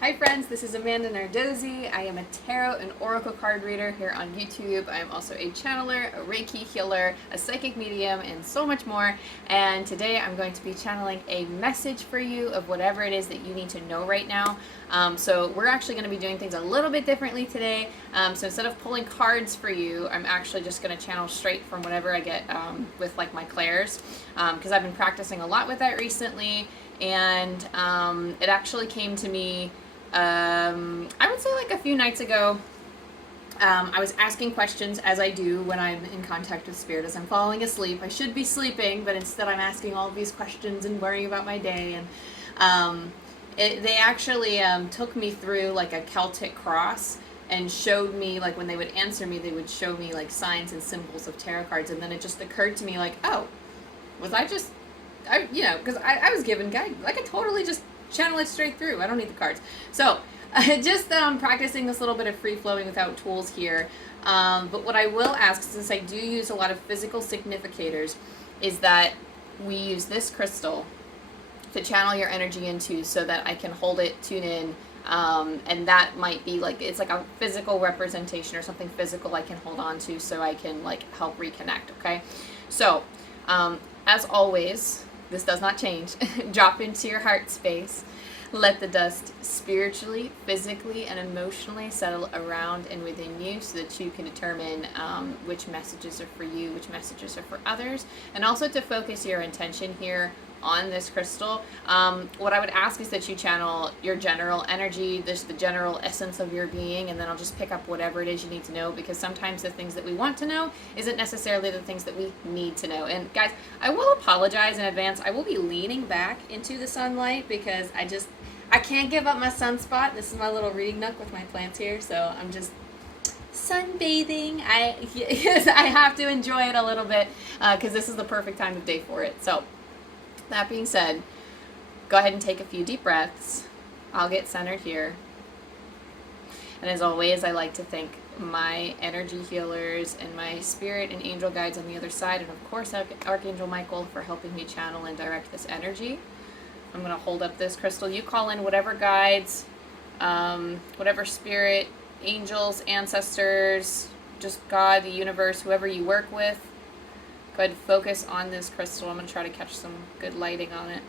Hi friends, this is Amanda Nardozzi. I am a tarot and oracle card reader here on YouTube. I am also a channeler, a Reiki healer, a psychic medium, and so much more. And today I'm going to be channeling a message for you of whatever it is that you need to know right now. So we're actually going to be doing things a little bit differently today. So instead of pulling cards for you, I'm actually just going to channel straight from whatever I get with like my clairs, because I've been practicing a lot with that recently. And it actually came to me I would say like a few nights ago. I was asking questions, as I do when I'm in contact with spirit as I'm falling asleep. I should be sleeping, but instead I'm asking all of these questions and worrying about my day. And they actually took me through like a Celtic cross and showed me, like when they would answer me, they would show me like signs and symbols of tarot cards. And then it just occurred to me like, oh, was I just, because I was given guide. I could totally just channel it straight through. I don't need the cards. So just practicing this little bit of free flowing without tools here. But what I will ask, since I do use a lot of physical significators, is that we use this crystal to channel your energy into so that I can hold it, tune in, and that might be like, it's like a physical representation or something physical I can hold on to so I can like help reconnect, okay? So, as always, this does not change. Drop into your heart space. Let the dust spiritually, physically, and emotionally settle around and within you so that you can determine which messages are for you, which messages are for others, and also to focus your intention here on this crystal. What I would ask is that you channel your general energy, the general essence of your being, and then I'll just pick up whatever it is you need to know, because sometimes the things that we want to know isn't necessarily the things that we need to know. And guys, I will apologize in advance. I will be leaning back into the sunlight because I can't give up my sunspot. This is my little reading nook with my plants here, so I'm just sunbathing. I have to enjoy it a little bit because this is the perfect time of day for it. So that being said, go ahead and take a few deep breaths. I'll get centered here. And as always, I like to thank my energy healers and my spirit and angel guides on the other side, and of course Archangel Michael for helping me channel and direct this energy. I'm going to hold up this crystal. You call in whatever guides, whatever spirit, angels, ancestors, just God, the universe, whoever you work with. Go ahead and focus on this crystal. I'm going to try to catch some good lighting on it.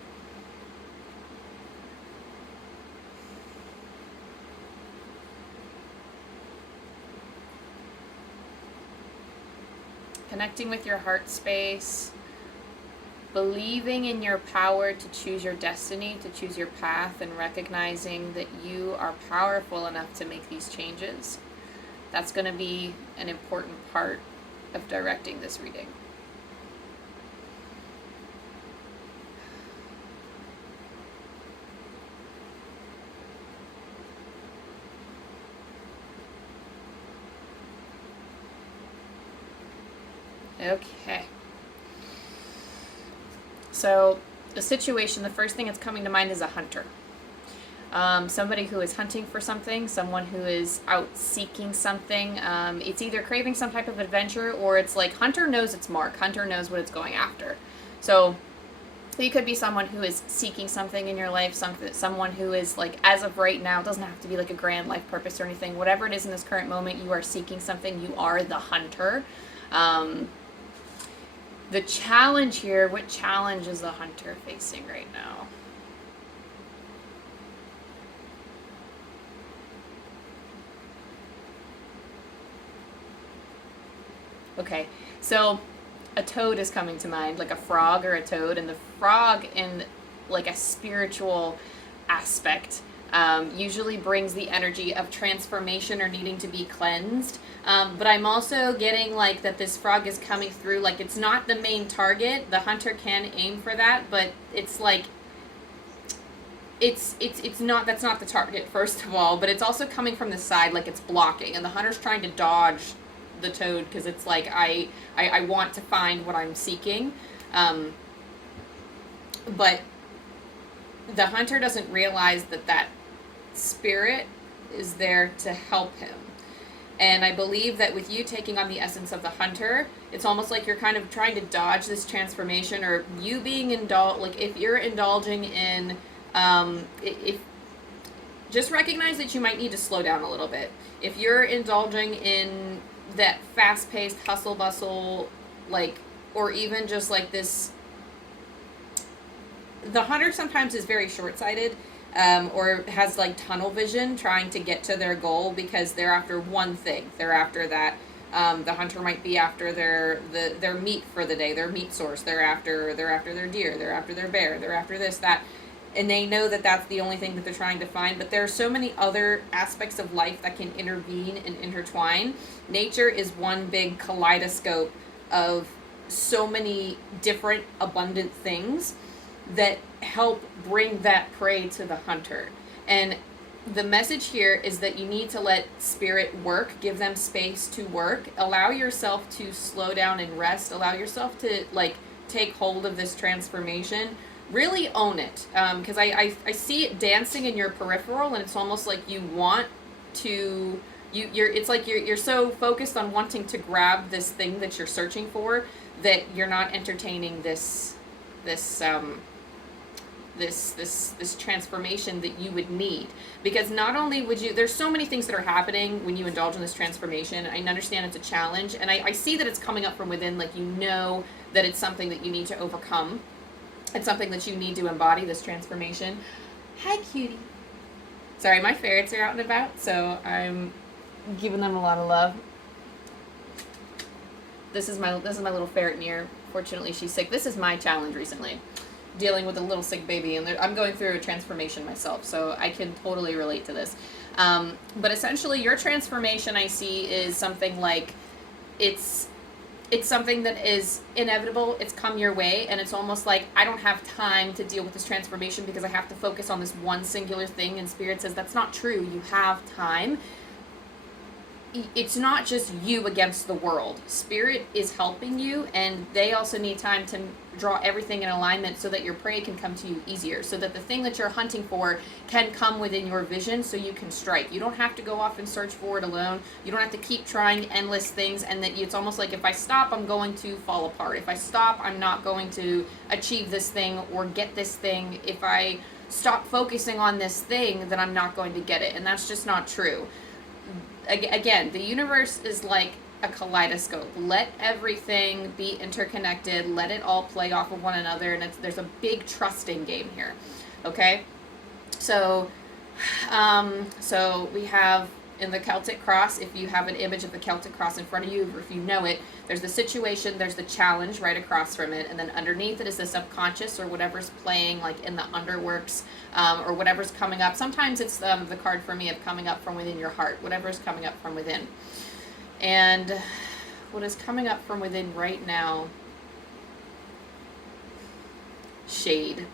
Connecting with your heart space. Believing in your power to choose your destiny, to choose your path, and recognizing that you are powerful enough to make these changes. That's going to be an important part of directing this reading. Okay. So the situation, the first thing that's coming to mind is a hunter. Somebody who is hunting for something, someone who is out seeking something. It's either craving some type of adventure, or it's like hunter knows its mark. Hunter knows what it's going after. So you could be someone who is seeking something in your life, someone who is like, as of right now, it doesn't have to be like a grand life purpose or anything. Whatever it is in this current moment, you are seeking something. You are the hunter. The challenge here, what challenge is the hunter facing right now? Okay, so a toad is coming to mind, like a frog or a toad, and the frog in like a spiritual aspect usually brings the energy of transformation or needing to be cleansed. But I'm also getting like that this frog is coming through, like it's not the main target. The hunter can aim for that, but it's like it's not, that's not the target, first of all, but it's also coming from the side, like it's blocking, and the hunter's trying to dodge the toad because it's like I want to find what I'm seeking. But the hunter doesn't realize that spirit is there to help him. And I believe that with you taking on the essence of the hunter, it's almost like you're kind of trying to dodge this transformation, or you being like if you're indulging in, if just recognize that you might need to slow down a little bit. If you're indulging in that fast-paced hustle bustle, like, or even just like this, the hunter sometimes is very short-sighted, or has like tunnel vision trying to get to their goal because they're after one thing. They're after that. The hunter might be after their meat for the day, their meat source. They're after their deer. They're after their bear. They're after this, that. And they know that that's the only thing that they're trying to find. But there are so many other aspects of life that can intervene and intertwine. Nature is one big kaleidoscope of so many different abundant things that help bring that prey to the hunter. And the message here is that you need to let spirit work, give them space to work, allow yourself to slow down and rest, allow yourself to like take hold of this transformation. Really own it, because I see it dancing in your peripheral, and it's almost like you want to, it's like you're so focused on wanting to grab this thing that you're searching for that you're not entertaining this transformation that you would need. Because not only would you, there's so many things that are happening when you indulge in this transformation. I understand it's a challenge, and I see that it's coming up from within, like you know that it's something that you need to overcome. It's something that you need to embody, this transformation. Hi, cutie. Sorry, my ferrets are out and about, so I'm giving them a lot of love. This is my little ferret Near. Fortunately, she's sick. This is my challenge recently, dealing with a little sick baby, and I'm going through a transformation myself, so I can totally relate to this. But essentially, your transformation, I see, is something like it's something that is inevitable. It's come your way, and it's almost like I don't have time to deal with this transformation because I have to focus on this one singular thing. And Spirit says that's not true. You have time. It's not just you against the world. Spirit is helping you, and they also need time to draw everything in alignment so that your prey can come to you easier, so that the thing that you're hunting for can come within your vision so you can strike. You don't have to go off and search for it alone. You don't have to keep trying endless things, and that it's almost like if I stop, I'm going to fall apart. If I stop, I'm not going to achieve this thing or get this thing. If I stop focusing on this thing, then I'm not going to get it, and that's just not true. Again, the universe is like a kaleidoscope. Let everything be interconnected. Let it all play off of one another, and there's a big trusting game here. Okay, so we have in the Celtic cross. If you have an image of the Celtic cross in front of you, or if you know it, there's the situation, there's the challenge right across from it, and then underneath it is the subconscious, or whatever's playing like in the underworks, or whatever's coming up. Sometimes it's the card for me of coming up from within your heart, whatever's coming up from within. And what is coming up from within right now? Shade.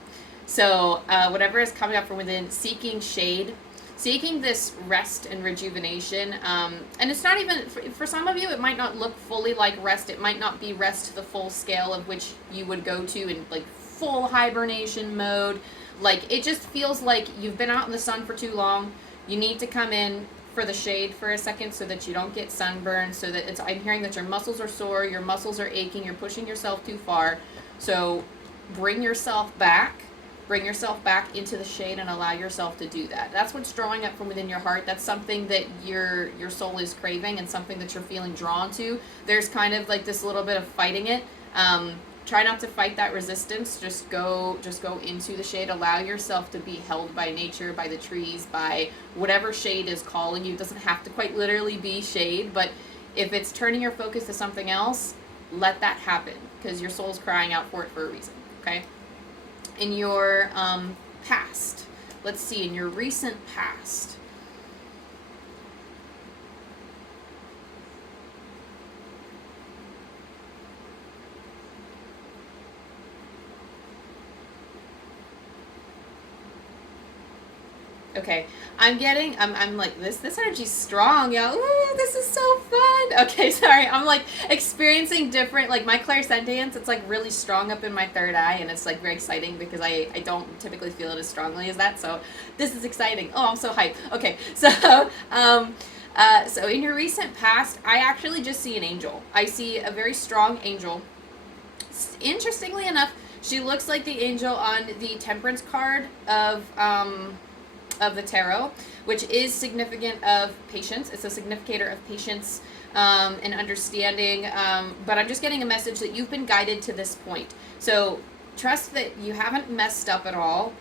So whatever is coming up from within, seeking shade, seeking this rest and rejuvenation. And it's not even, for some of you, it might not look fully like rest. It might not be rest to the full scale of which you would go to in like full hibernation mode. Like it just feels like you've been out in the sun for too long. You need to come in for the shade for a second so that you don't get sunburned, so that it's, I'm hearing that your muscles are sore, your muscles are aching, you're pushing yourself too far. So bring yourself back into the shade and allow yourself to do that. That's what's drawing up from within your heart. That's something that your soul is craving and something that you're feeling drawn to. There's kind of like this little bit of fighting it. Try not to fight that resistance. Just go into the shade. Allow yourself to be held by nature, by the trees, by whatever shade is calling you. It doesn't have to quite literally be shade, but if it's turning your focus to something else, let that happen, because your soul's crying out for it for a reason, okay? In your past, let's see, in your recent past, okay, I'm like, this energy's strong, yo. Ooh, this is so fun. Okay, sorry, I'm like experiencing different, like my clairsentience, it's like really strong up in my third eye, and it's like very exciting because I don't typically feel it as strongly as that, so this is exciting. Oh, I'm so hyped. Okay, so, so in your recent past, I actually just see an angel. I see a very strong angel. Interestingly enough, she looks like the angel on the Temperance card of, of the tarot, which is significant of patience. It's a significator of patience and understanding. But I'm just getting a message that you've been guided to this point. So trust that you haven't messed up at all.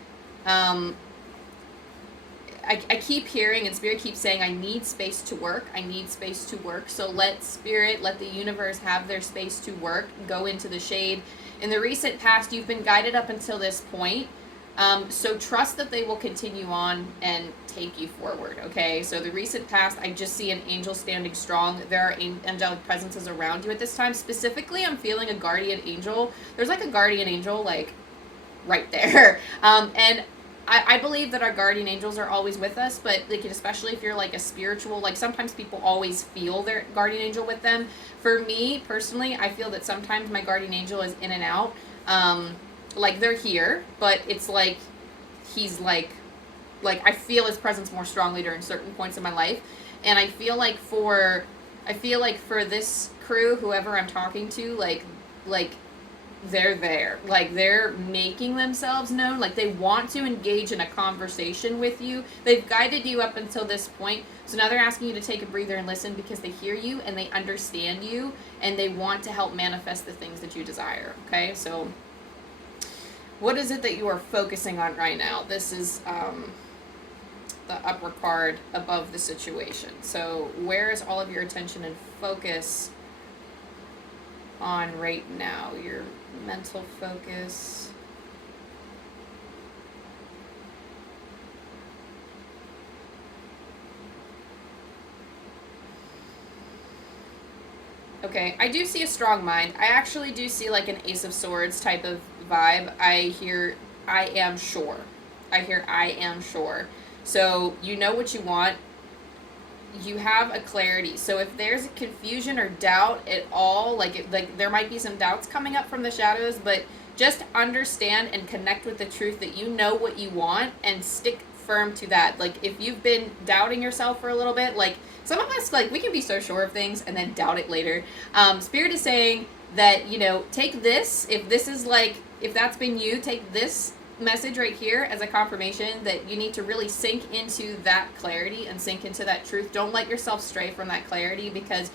I keep hearing, and Spirit keeps saying, I need space to work. I need space to work. So let Spirit, let the universe have their space to work. Go into the shade. In the recent past, you've been guided up until this point. So trust that they will continue on and take you forward, okay? So the recent past, I just see an angel standing strong. There are angelic presences around you at this time. Specifically, I'm feeling a guardian angel. There's like a guardian angel, like, right there. And I believe that our guardian angels are always with us, but like, especially if you're like a spiritual, like sometimes people always feel their guardian angel with them. For me, personally, I feel that sometimes my guardian angel is in and out. Like they're here, but it's like he's like I feel his presence more strongly during certain points in my life. And I feel like for this crew, whoever I'm talking to, like they're there, like they're making themselves known, like they want to engage in a conversation with you. They've guided you up until this point, so now they're asking you to take a breather and listen, because they hear you and they understand you and they want to help manifest the things that you desire. Okay, so what is it that you are focusing on right now? This is the upper card above the situation. So where is all of your attention and focus on right now? Your mental focus. Okay, I do see a strong mind. I actually do see like an Ace of Swords type of vibe. I hear I am sure. I hear I am sure. So you know what you want. You have a clarity. So if there's a confusion or doubt at all, like there might be some doubts coming up from the shadows, but just understand and connect with the truth that you know what you want and stick firm to that. Like if you've been doubting yourself for a little bit, like some of us, like we can be so sure of things and then doubt it later. Spirit is saying that, you know, take this, if this is like, if that's been you, take this message right here as a confirmation that you need to really sink into that clarity and sink into that truth. Don't let yourself stray from that clarity, because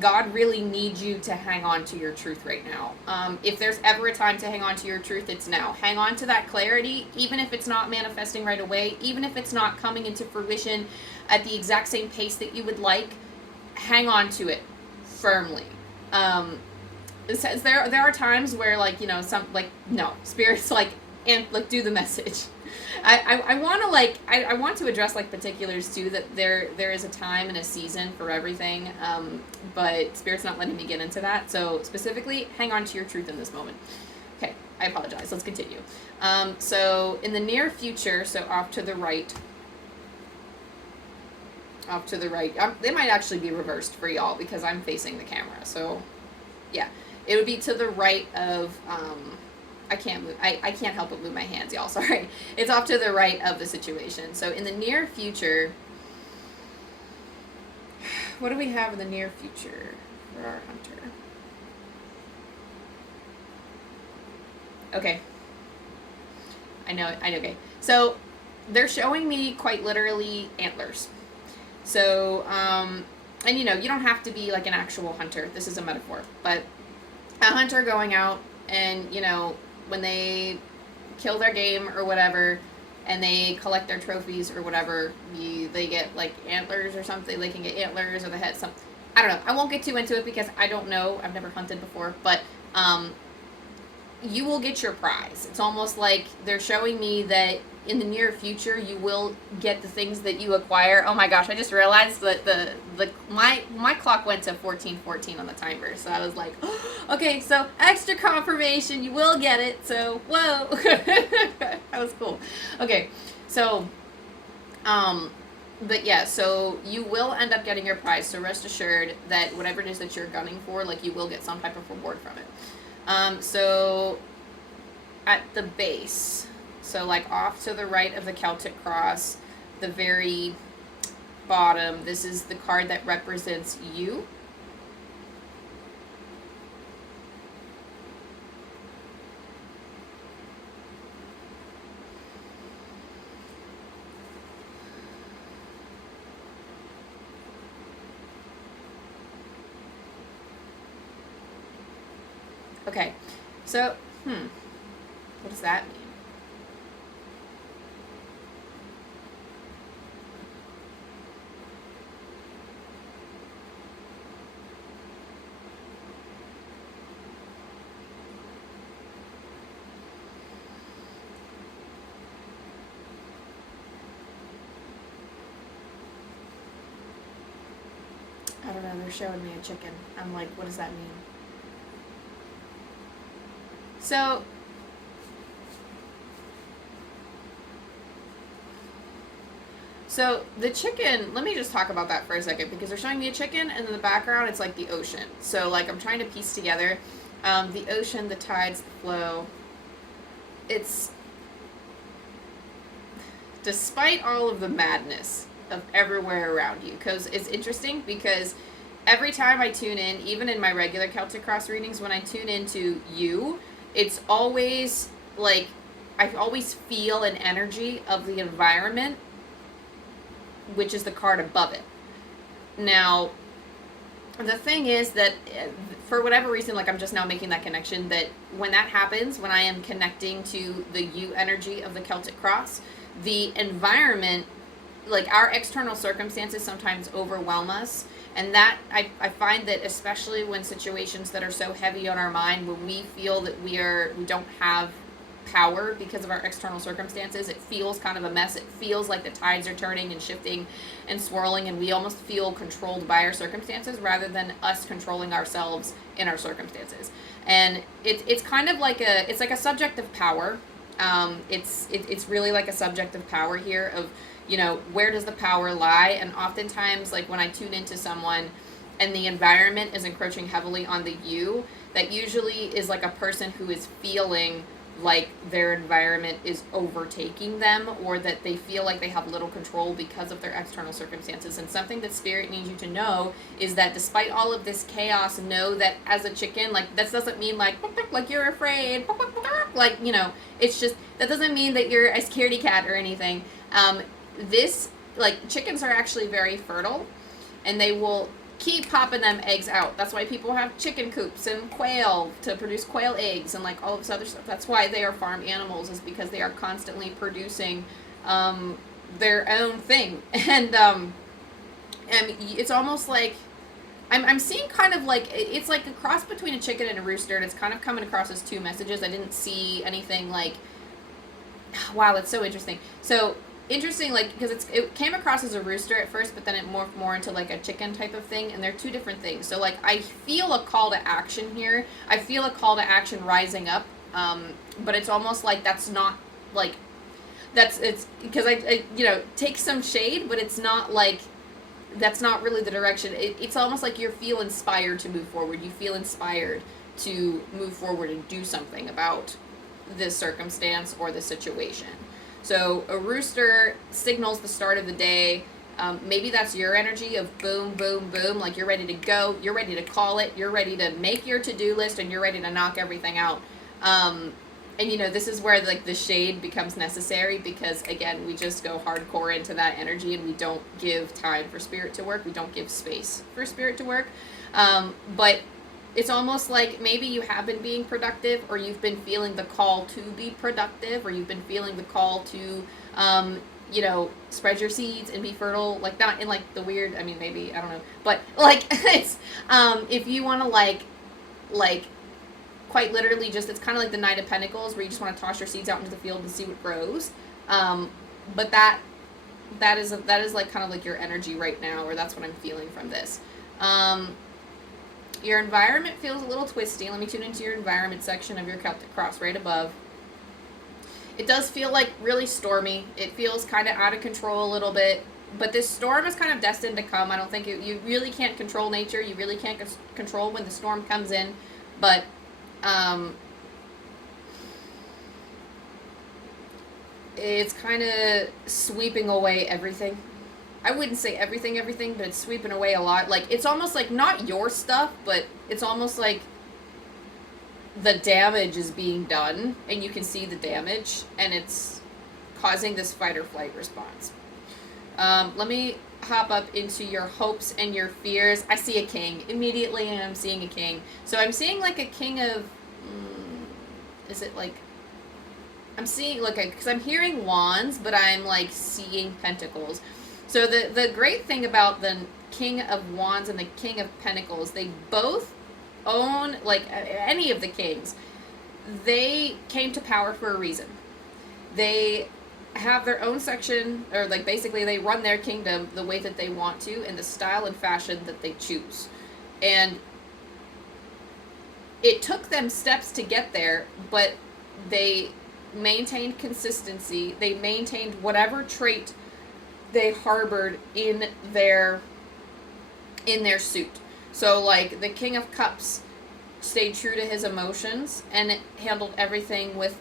God really needs you to hang on to your truth right now. If there's ever a time to hang on to your truth, it's now. Hang on to that clarity, even if it's not manifesting right away, even if it's not coming into fruition at the exact same pace that you would like. Hang on to it firmly. It says there are times where, like, you know, some, like, no, Spirit's like, and like do the message. I want to like I want to address like particulars too, that there is a time and a season for everything, but Spirit's not letting me get into that. So specifically, hang on to your truth in this moment. Okay, I apologize. Let's continue. So in the near future, so off to the right. They might actually be reversed for y'all because I'm facing the camera. So yeah, it would be to the right of I can't move. I can't help but move my hands, y'all. Sorry. It's off to the right of the situation. So in the near future, what do we have in the near future for our hunter? Okay. I know. Okay. So they're showing me quite literally antlers. So, and you know, you don't have to be like an actual hunter. This is a metaphor. But a hunter going out and, you know, when they kill their game or whatever, and they collect their trophies or whatever, they get like antlers or something. They can get antlers or the head. Some, I don't know. I won't get too into it because I don't know. I've never hunted before, but you will get your prize. It's almost like they're showing me that in the near future you will get the things that you acquire. Oh my gosh, I just realized that my clock went to 14:14 on the timer, so I was like, oh, okay, so extra confirmation, you will get it. So whoa. That was cool. Okay, so but yeah, so you will end up getting your prize, so rest assured that whatever it is that you're gunning for, like, you will get some type of reward from it. So at the base, so like off to the right of the Celtic cross, the very bottom, this is the card that represents you. Okay, so, what does that mean? I don't know, they're showing me a chicken. I'm like, what does that mean? So, the chicken, let me just talk about that for a second, because they're showing me a chicken, and in the background it's like the ocean. So like I'm trying to piece together the ocean, the tides, the flow. It's, despite all of the madness of everywhere around you, because it's interesting, because every time I tune in, even in my regular Celtic Cross readings, when I tune into you, it's always like I always feel an energy of the environment, which is the card above it. Now, the thing is that for whatever reason, like I'm just now making that connection, that when that happens, when I am connecting to the you energy of the Celtic Cross, the environment, like our external circumstances sometimes overwhelm us. And that, I find that especially when situations that are so heavy on our mind, when we feel that we don't have power because of our external circumstances, it feels kind of a mess. It feels like the tides are turning and shifting and swirling, and we almost feel controlled by our circumstances rather than us controlling ourselves in our circumstances. And it's kind of like it's like a subject of power. It's really like a subject of power here of, you know, where does the power lie? And oftentimes, like when I tune into someone and the environment is encroaching heavily on the you, that usually is like a person who is feeling like their environment is overtaking them, or that they feel like they have little control because of their external circumstances. And something that Spirit needs you to know is that despite all of this chaos, know that as a chicken, like this doesn't mean like you're afraid, like, you know, it's just, that doesn't mean that you're a scaredy cat or anything. This, like, chickens are actually very fertile, and they will keep popping them eggs out. That's why people have chicken coops and quail to produce quail eggs and like all of this other stuff. That's why they are farm animals, is because they are constantly producing their own thing. And it's almost like I'm seeing kind of like, it's like a cross between a chicken and a rooster, and it's kind of coming across as two messages. I didn't see anything like, wow, that's so interesting. So interesting, like, because it came across as a rooster at first, but then it morphed more into like a chicken type of thing, and they're two different things. So like I feel a call to action here. I feel a call to action rising up, but it's almost like that's not like it's because I you know, take some shade, but it's not like that's not really the direction. It's almost like you feel inspired to move forward. You feel inspired to move forward and do something about this circumstance or the situation. So a rooster signals the start of the day. Maybe that's your energy of boom, boom, boom. Like you're ready to go. You're ready to call it. You're ready to make your to-do list, and you're ready to knock everything out. And you know, this is where like the shade becomes necessary, because again, we just go hardcore into that energy, and we don't give time for Spirit to work. We don't give space for Spirit to work. But it's almost like maybe you have been being productive, or you've been feeling the call to be productive, or you've been feeling the call to, you know, spread your seeds and be fertile. Like not in like the weird, I mean, maybe, I don't know. But like it's, if you want to like quite literally just, it's kind of like the Knight of Pentacles, where you just want to toss your seeds out into the field and see what grows. But that is like kind of like your energy right now, or that's what I'm feeling from this. Your environment feels a little twisty. Let me tune into your environment section of your Celtic Cross right above. It does feel like really stormy. It feels kind of out of control a little bit. But this storm is kind of destined to come. I don't think you really can't control nature. You really can't control when the storm comes in. But it's kind of sweeping away everything. I wouldn't say everything, but it's sweeping away a lot. Like, it's almost like not your stuff, but it's almost like the damage is being done, and you can see the damage, and it's causing this fight or flight response. Let me hop up into your hopes and your fears. I see a king immediately, and I'm seeing a king. So I'm seeing like a king of is it like, I'm seeing, like, because I'm hearing wands, but I'm like seeing pentacles. So the great thing about the King of Wands and the King of Pentacles, they both own, like, any of the kings, they came to power for a reason. They have their own section, or like basically they run their kingdom the way that they want to, in the style and fashion that they choose. And it took them steps to get there, but they maintained consistency. They maintained whatever trait they harbored in their suit. So like the King of Cups stayed true to his emotions and handled everything with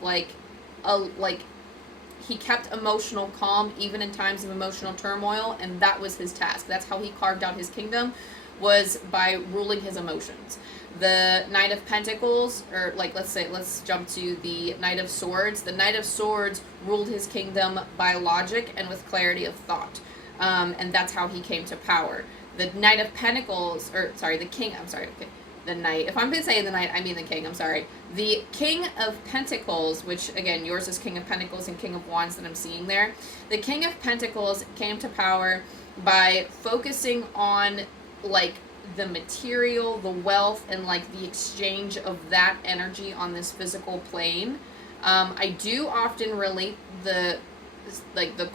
he kept emotional calm even in times of emotional turmoil, and that was his task. That's how he carved out his kingdom, was by ruling his emotions. The Knight of Pentacles, or like let's jump to the Knight of Swords. The Knight of Swords ruled his kingdom by logic and with clarity of thought, and that's how he came to power. The Knight of Pentacles, the Knight. If I'm going to say the Knight, I mean the King, I'm sorry. The King of Pentacles, which, again, yours is King of Pentacles and King of Wands that I'm seeing there. The King of Pentacles came to power by focusing on, like, the material, the wealth, and, like, the exchange of that energy on this physical plane. I do often relate the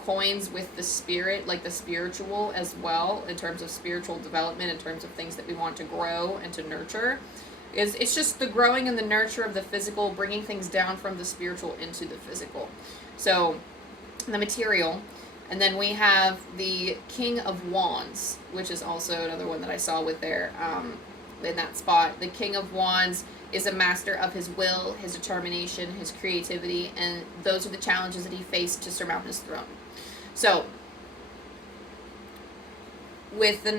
coins with the spirit, like the spiritual as well, in terms of spiritual development, in terms of things that we want to grow and to nurture. It's just the growing and the nurture of the physical, bringing things down from the spiritual into the physical. So the material. And then we have the King of Wands, which is also another one that I saw with there in that spot. The King of Wands is a master of his will, his determination, his creativity, and those are the challenges that he faced to surmount his throne. So, with the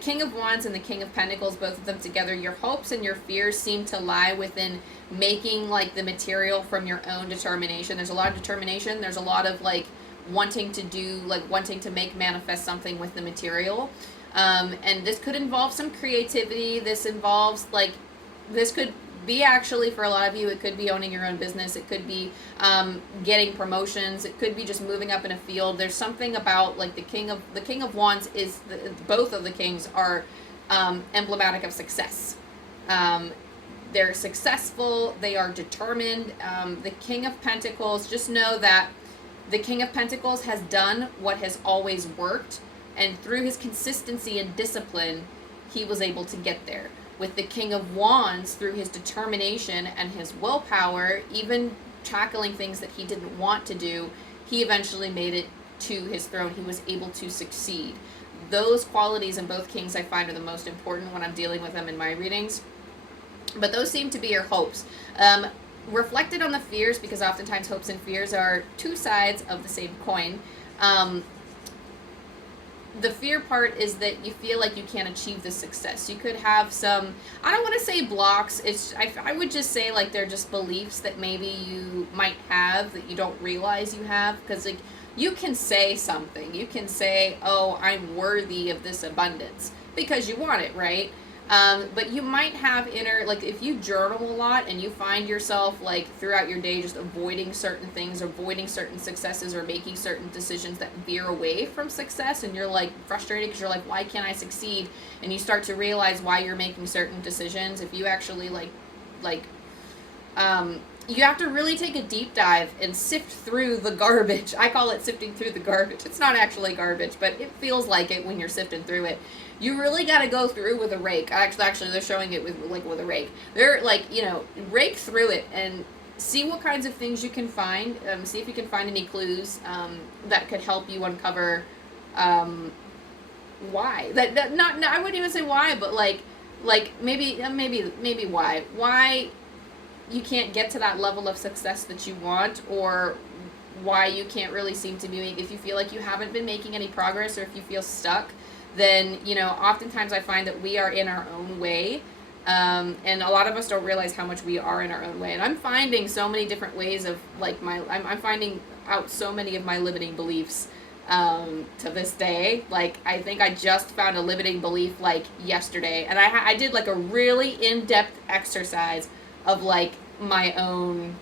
King of Wands and the King of Pentacles, both of them together, your hopes and your fears seem to lie within making, like, the material from your own determination. There's a lot of determination. There's a lot of, like, wanting to make manifest something with the material. And this could involve some creativity. This involves, like, this could be actually, for a lot of you, it could be owning your own business. It could be getting promotions. It could be just moving up in a field. There's something about, like, the King of Wands is, both of the kings are emblematic of success. They're successful. They are determined. The King of Pentacles, just know that the King of Pentacles has done what has always worked, and through his consistency and discipline, he was able to get there. With the King of Wands, through his determination and his willpower, even tackling things that he didn't want to do, he eventually made it to his throne. He was able to succeed. Those qualities in both kings I find are the most important when I'm dealing with them in my readings. But those seem to be your hopes. Reflected on the fears, because oftentimes hopes and fears are two sides of the same coin. The fear part is that you feel like you can't achieve the success. You could have some, I don't want to say blocks, I would just say, like, they're just beliefs that maybe you might have that you don't realize you have, because, like, you can say something. You can say, oh, I'm worthy of this abundance, because you want it, right? But you might have if you journal a lot and you find yourself, like, throughout your day just avoiding certain things, avoiding certain successes, or making certain decisions that veer away from success, and you're, like, frustrated because you're like, why can't I succeed? And you start to realize why you're making certain decisions. If you actually, you have to really take a deep dive and sift through the garbage. I call it sifting through the garbage. It's not actually garbage, but it feels like it when you're sifting through it. You really got to go through with a rake. Actually, they're showing it with a rake. They're, like, rake through it and see what kinds of things you can find. See if you can find any clues that could help you uncover why. I wouldn't even say why, but maybe why you can't get to that level of success that you want, or why you can't really seem to be, if you feel like you haven't been making any progress, or if you feel stuck, then, oftentimes I find that we are in our own way, and a lot of us don't realize how much we are in our own way. And I'm finding so many different ways of, like, I'm finding out so many of my limiting beliefs to this day. Like, I think I just found a limiting belief, like, yesterday, and I did, like, a really in-depth exercise of like my own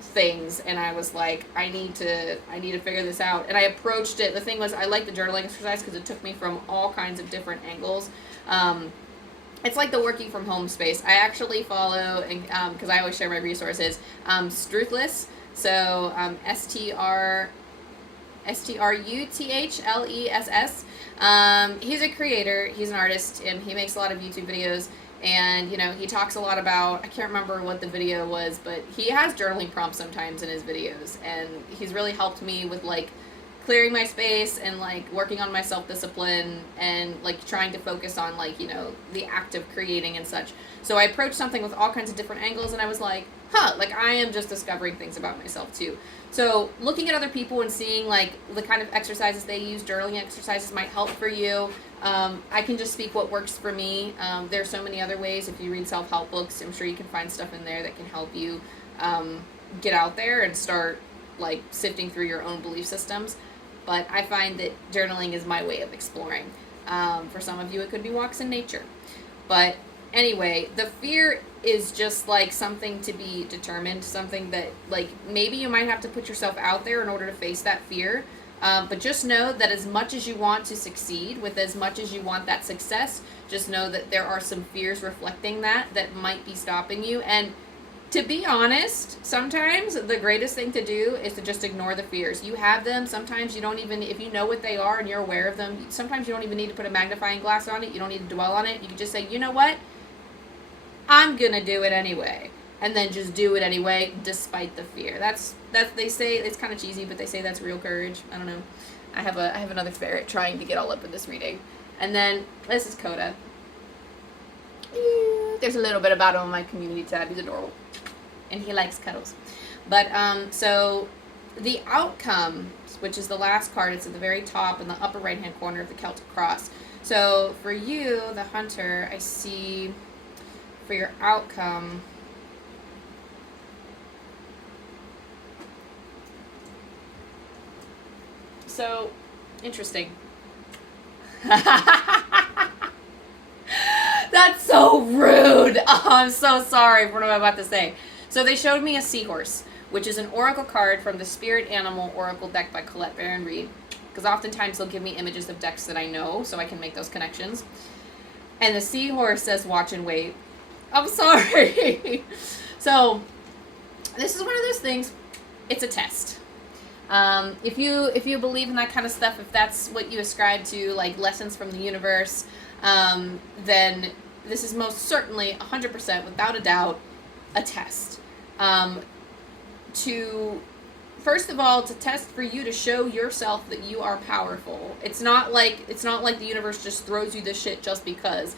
things, and I was like, I need to figure this out. And I approached it. The thing was, I like the journaling exercise because it took me from all kinds of different angles. It's like the working from home space. I actually follow, and because I always share my resources, Struthless. So STRUTHLESS. He's a creator. He's an artist, and he makes a lot of YouTube videos. And, you know, he talks a lot about, I can't remember what the video was, but he has journaling prompts sometimes in his videos. And he's really helped me with, like, clearing my space and, like, working on my self-discipline and, like, trying to focus on, like, you know, the act of creating and such. So I approached something with all kinds of different angles, and I was like, like, I am just discovering things about myself, too. So looking at other people and seeing, like, the kind of exercises they use, journaling exercises might help for you. I can just speak what works for me. There's so many other ways. If you read self-help books, I'm sure you can find stuff in there that can help you get out there and start, like, sifting through your own belief systems. But I find that journaling is my way of exploring. For some of you, it could be walks in nature. But anyway, the fear is just like something to be determined, something that, like, maybe you might have to put yourself out there in order to face that fear. But just know that as much as you want to succeed, with as much as you want that success, just know that there are some fears reflecting that might be stopping you. And to be honest, sometimes the greatest thing to do is to just ignore the fears. You have them. Sometimes you don't even, if you know what they are and you're aware of them, sometimes you don't even need to put a magnifying glass on it. You don't need to dwell on it. You can just say, you know what? I'm going to do it anyway. And then just do it anyway, despite the fear. That's they say, it's kind of cheesy, but they say that's real courage. I don't know. I have another ferret trying to get all up in this reading. And then this is Coda. There's a little bit about him on my community tab. He's adorable. And he likes cuddles. But, so the outcome, which is the last card, it's at the very top in the upper right-hand corner of the Celtic cross. So for you, the hunter, I see for your outcome, so interesting. That's so rude. Oh, I'm so sorry for what I'm about to say. So they showed me a seahorse, which is an oracle card from the Spirit Animal Oracle deck by Colette Baron Reed. Because oftentimes they'll give me images of decks that I know, so I can make those connections. And the seahorse says, watch and wait. I'm sorry. So this is one of those things, it's a test. If you believe in that kind of stuff, if that's what you ascribe to, like lessons from the universe, then this is most certainly 100%, without a doubt, a test. First of all, to test for you to show yourself that you are powerful. It's not like the universe just throws you this shit just because.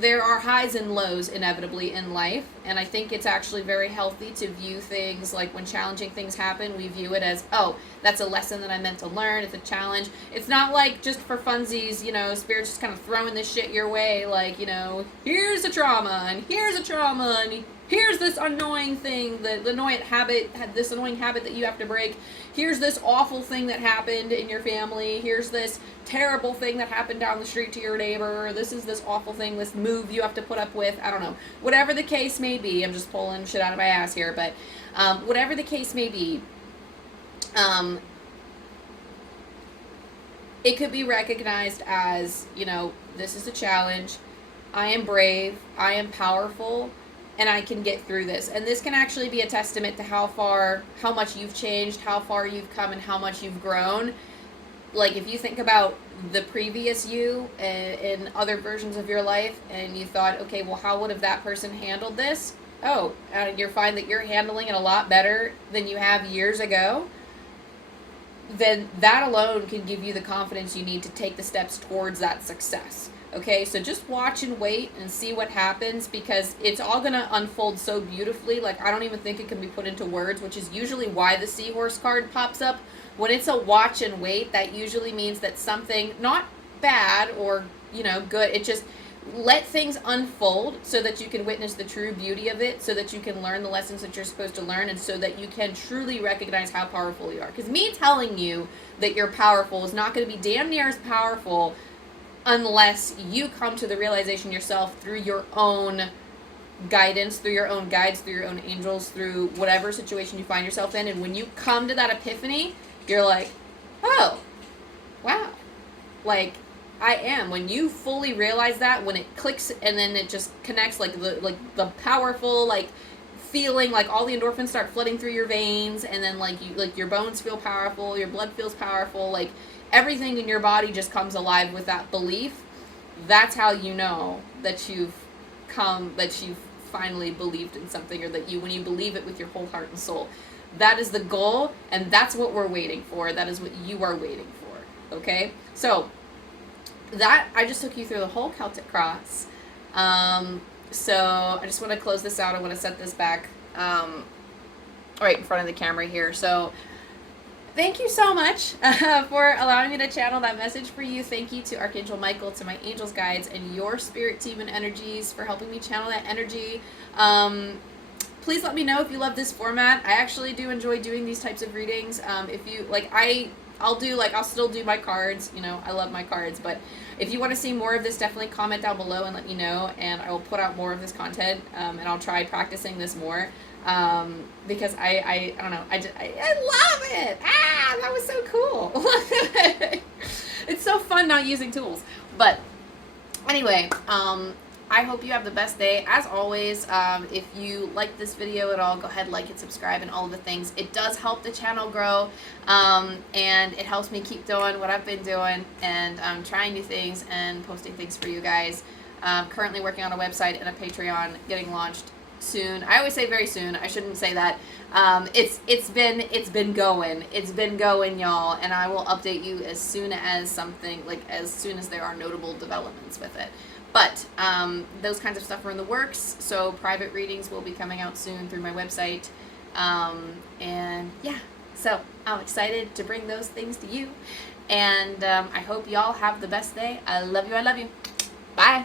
There are highs and lows inevitably in life, and I think it's actually very healthy to view things like when challenging things happen, we view it as, oh, that's a lesson that I meant to learn, it's a challenge. It's not like just for funsies, you know, Spirit's just kind of throwing this shit your way, like, you know, here's a trauma, and here's a trauma, and here's this annoying thing, this annoying habit that you have to break. Here's this awful thing that happened in your family. Here's this terrible thing that happened down the street to your neighbor. This is this awful thing, this move you have to put up with. I don't know. Whatever the case may be, I'm just pulling shit out of my ass here, but whatever the case may be, it could be recognized as, you know, this is a challenge. I am brave. I am powerful. And I can get through this. And this can actually be a testament to how much you've changed, how far you've come, and how much you've grown. Like, if you think about the previous you in other versions of your life, and you thought, okay, well, how would have that person handled this? Oh, and you find that you're handling it a lot better than you have years ago, then that alone can give you the confidence you need to take the steps towards that success. Okay, so just watch and wait and see what happens, because it's all going to unfold so beautifully. Like, I don't even think it can be put into words, which is usually why the seahorse card pops up. When it's a watch and wait, that usually means that something, not bad or, you know, good, it just let things unfold so that you can witness the true beauty of it, so that you can learn the lessons that you're supposed to learn, and so that you can truly recognize how powerful you are. Because me telling you that you're powerful is not going to be damn near as powerful unless you come to the realization yourself through your own guidance, through your own guides, through your own angels, through whatever situation you find yourself in. And when you come to that epiphany, you're like, oh, wow. Like, I am. When you fully realize that, when it clicks and then it just connects, like the powerful, like, feeling, like all the endorphins start flooding through your veins, and then like your bones feel powerful, your blood feels powerful, like everything in your body just comes alive with that belief. That's how you know that you've finally believed in something, or that when you believe it with your whole heart and soul. That is the goal, and that's what we're waiting for. That is what you are waiting for. Okay? So that, I just took you through the whole Celtic cross. So I just want to close this out. I want to set this back right in front of the camera here. So thank you so much for allowing me to channel that message for you. Thank you to Archangel Michael, to my angels, guides, and your spirit team and energies for helping me channel that energy. Please let me know if you love this format. I actually do enjoy doing these types of readings. If you like, I'll still do my cards. You know, I love my cards. But if you want to see more of this, definitely comment down below and let me know, and I will put out more of this content. And I'll try practicing this more. Because I don't know, I love it. That was so cool. It's so fun not using tools. But anyway, I hope you have the best day. As always, if you like this video at all, go ahead, like it, subscribe, and all of the things. It does help the channel grow, and it helps me keep doing what I've been doing, and trying new things and posting things for you guys. Currently working on a website and a Patreon getting launched soon. I always say very soon. I shouldn't say that. It's been going, y'all, and I will update you as soon as as soon as there are notable developments with it. But those kinds of stuff are in the works, so private readings will be coming out soon through my website. And yeah, so I'm excited to bring those things to you, and I hope y'all have the best day. I love you. Bye.